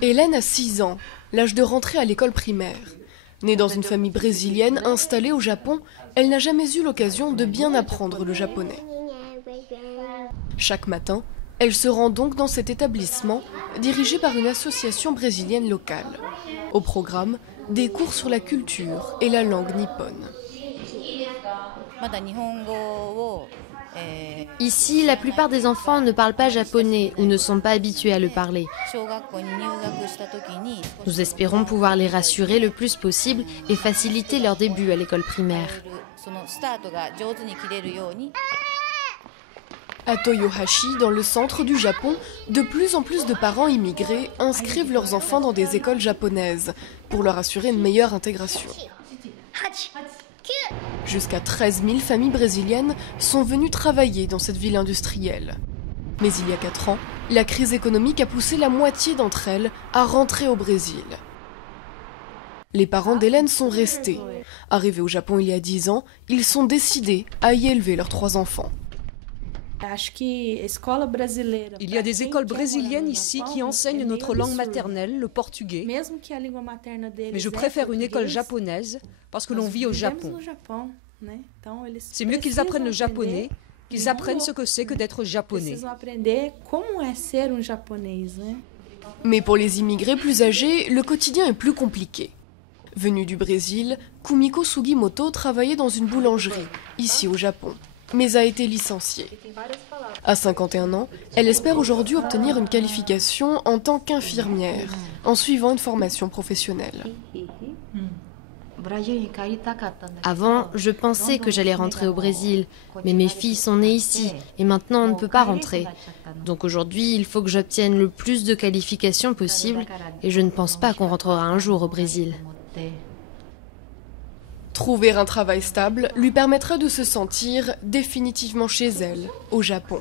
Hélène a 6 ans, l'âge de rentrer à l'école primaire. Née dans une famille brésilienne installée au Japon, elle n'a jamais eu l'occasion de bien apprendre le japonais. Chaque matin, elle se rend donc dans cet établissement, dirigé par une association brésilienne locale. Au programme, des cours sur la culture et la langue nippone. Ici, la plupart des enfants ne parlent pas japonais ou ne sont pas habitués à le parler. Nous espérons pouvoir les rassurer le plus possible et faciliter leur début à l'école primaire. À Toyohashi, dans le centre du Japon, de plus en plus de parents immigrés inscrivent leurs enfants dans des écoles japonaises pour leur assurer une meilleure intégration. Jusqu'à 13 000 familles brésiliennes sont venues travailler dans cette ville industrielle. Mais il y a 4 ans, la crise économique a poussé la moitié d'entre elles à rentrer au Brésil. Les parents d'Hélène sont restés. Arrivés au Japon il y a 10 ans, ils sont décidés à y élever leurs 3 enfants. Il y a des écoles brésiliennes ici qui enseignent notre langue maternelle, le portugais. Mais je préfère une école japonaise parce que l'on vit au Japon. C'est mieux qu'ils apprennent le japonais, qu'ils apprennent ce que c'est que d'être japonais. Mais pour les immigrés plus âgés, le quotidien est plus compliqué. Venue du Brésil, Kumiko Sugimoto travaillait dans une boulangerie, ici au Japon, mais a été licenciée. À 51 ans, elle espère aujourd'hui obtenir une qualification en tant qu'infirmière, en suivant une formation professionnelle. Avant, je pensais que j'allais rentrer au Brésil, mais mes filles sont nées ici et maintenant on ne peut pas rentrer. Donc aujourd'hui, il faut que j'obtienne le plus de qualifications possible et je ne pense pas qu'on rentrera un jour au Brésil. Trouver un travail stable lui permettra de se sentir définitivement chez elle, au Japon.